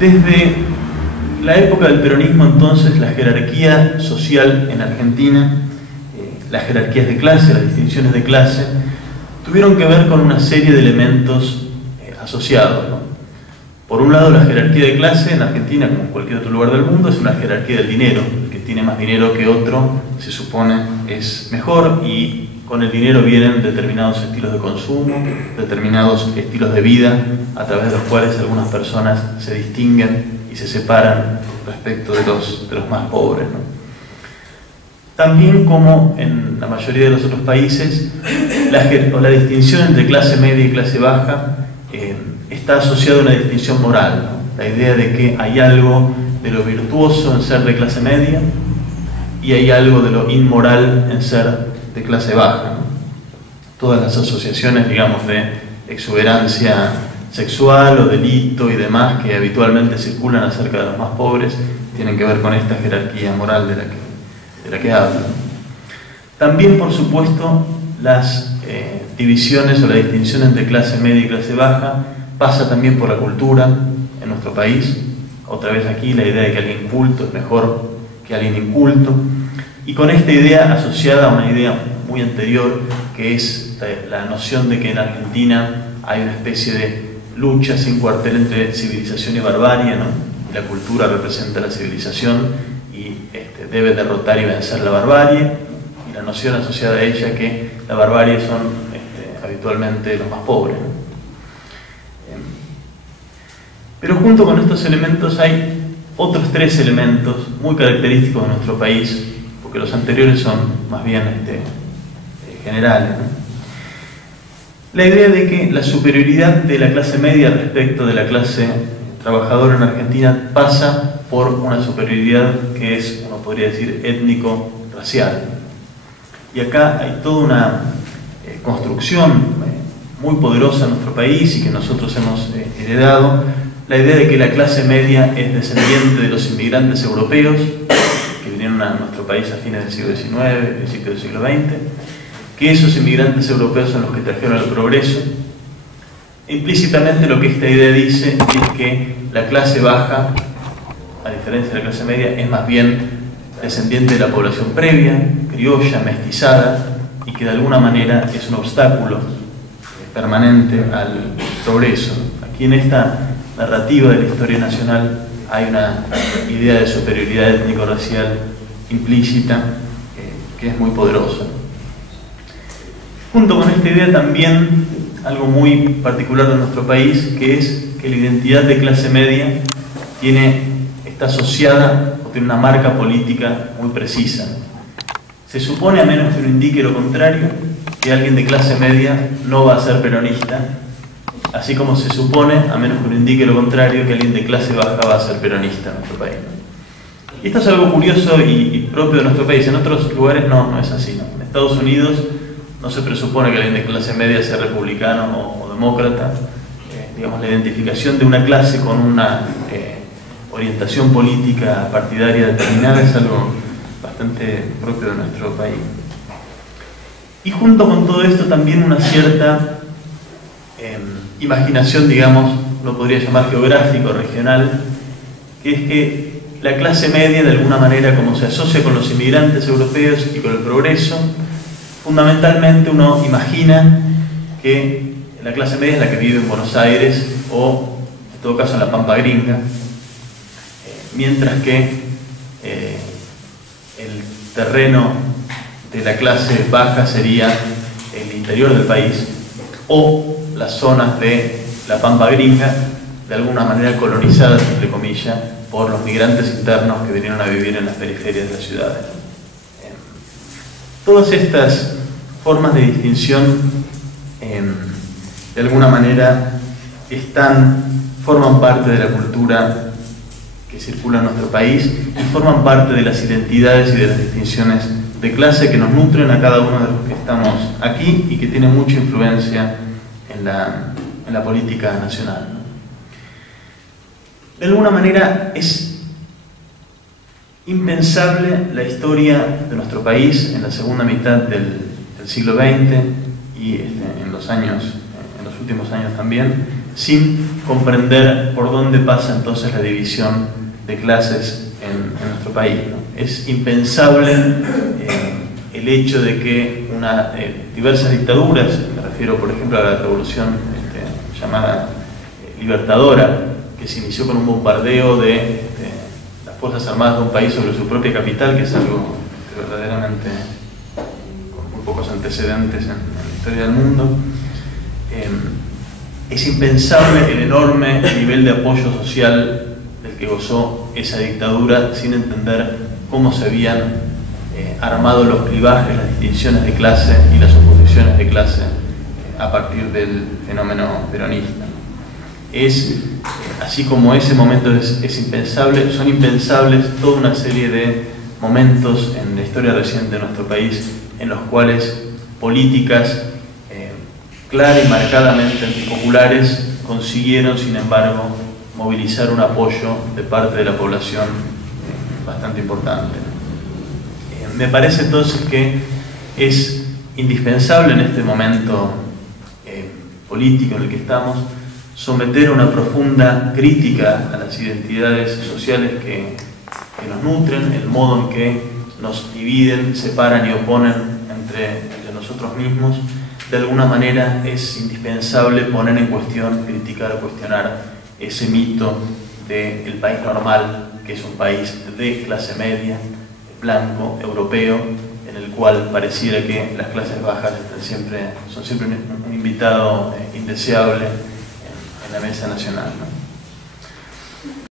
Desde la época del peronismo, entonces, la jerarquía social en Argentina, las jerarquías de clase, las distinciones de clase, tuvieron que ver con una serie de elementos asociados, ¿no? Por un lado, la jerarquía de clase en Argentina, como en cualquier otro lugar del mundo, es una jerarquía del dinero. El que tiene más dinero que otro, se supone, es mejor, y con el dinero vienen determinados estilos de consumo, determinados estilos de vida, a través de los cuales algunas personas se distinguen y se separan respecto de los más pobres, ¿no? También, como en la mayoría de los otros países, la distinción entre clase media y clase baja está asociada a una distinción moral, ¿no? La idea de que hay algo de lo virtuoso en ser de clase media y hay algo de lo inmoral en ser de clase baja, ¿no? Todas las asociaciones, digamos, de exuberancia sexual o delito y demás que habitualmente circulan acerca de los más pobres tienen que ver con esta jerarquía moral de la que hablo. También, por supuesto, las divisiones o la distinción entre clase media y clase baja pasa también por la cultura en nuestro país. Otra vez aquí la idea de que alguien culto es mejor que alguien inculto, y con esta idea asociada a una idea muy anterior, que es la noción de que en Argentina hay una especie de lucha sin cuartel entre civilización y barbarie, ¿no? Y la cultura representa la civilización y debe derrotar y vencer la barbarie, y la noción asociada a ella que la barbarie son habitualmente los más pobres, ¿no? Pero junto con estos elementos hay otros tres elementos muy característicos de nuestro país, porque los anteriores son más bien generales, ¿no? La idea de que la superioridad de la clase media respecto de la clase trabajadora en Argentina pasa por una superioridad que es, uno podría decir, étnico-racial. Y acá hay toda una construcción muy poderosa en nuestro país y que nosotros hemos heredado, la idea de que la clase media es descendiente de los inmigrantes europeos que vinieron a nuestro país a fines del siglo XIX, principios del siglo XX, que esos inmigrantes europeos son los que trajeron el progreso. Implícitamente lo que esta idea dice es que la clase baja, a diferencia de la clase media, es más bien descendiente de la población previa, criolla, mestizada, y que de alguna manera es un obstáculo permanente al progreso. Aquí en esta narrativa de la historia nacional hay una idea de superioridad étnico-racial implícita que es muy poderosa. Junto con esta idea también algo muy particular de nuestro país, que es que la identidad de clase media está asociada o tiene una marca política muy precisa. Se supone, a menos que uno indique lo contrario, que alguien de clase media no va a ser peronista, así como se supone, a menos que uno indique lo contrario, que alguien de clase baja va a ser peronista en nuestro país. Y esto es algo curioso y propio de nuestro país. En otros lugares no es así, ¿no? En Estados Unidos no se presupone que alguien de clase media sea republicano o demócrata. Digamos, la identificación de una clase con una orientación política partidaria determinada es algo bastante propio de nuestro país. Y junto con todo esto también una cierta imaginación, digamos, lo podría llamar geográfico, regional, que es que la clase media, de alguna manera, como se asocia con los inmigrantes europeos y con el progreso, fundamentalmente uno imagina que la clase media es la que vive en Buenos Aires o, en todo caso, en la Pampa Gringa, mientras que el terreno de la clase baja sería el interior del país o las zonas de la Pampa Gringa, de alguna manera colonizadas, entre comillas, por los migrantes internos que vinieron a vivir en las periferias de las ciudades. Todas estas formas de distinción, de alguna manera, forman parte de la cultura que circula en nuestro país y forman parte de las identidades y de las distinciones de clase que nos nutren a cada uno de los que estamos aquí y que tienen mucha influencia en la política nacional, ¿no? De alguna manera es impensable la historia de nuestro país en la segunda mitad del siglo XX y en los últimos años también, sin comprender por dónde pasa entonces la división de clases en nuestro país, ¿no? Es impensable el hecho de que diversas dictaduras, me refiero por ejemplo a la revolución llamada Libertadora, que se inició con un bombardeo de las Fuerzas Armadas de un país sobre su propia capital, que es algo verdaderamente con muy pocos antecedentes en la historia del mundo. Es impensable el enorme nivel de apoyo social del que gozó esa dictadura sin entender cómo se habían armado los clivajes, las distinciones de clase y las oposiciones de clase a partir del fenómeno peronista. Así como ese momento es impensable, son impensables toda una serie de momentos en la historia reciente de nuestro país en los cuales políticas clara y marcadamente antipopulares consiguieron, sin embargo, movilizar un apoyo de parte de la población bastante importante. Me parece entonces que es indispensable en este momento político en el que estamos someter a una profunda crítica a las identidades sociales que nos nutren, el modo en que nos dividen, separan y oponen entre nosotros mismos. De alguna manera es indispensable poner en cuestión, criticar, cuestionar ese mito del país normal, que es un país de clase media, blanco, europeo, en el cual pareciera que las clases bajas son siempre un invitado indeseable en la mesa nacional, ¿no?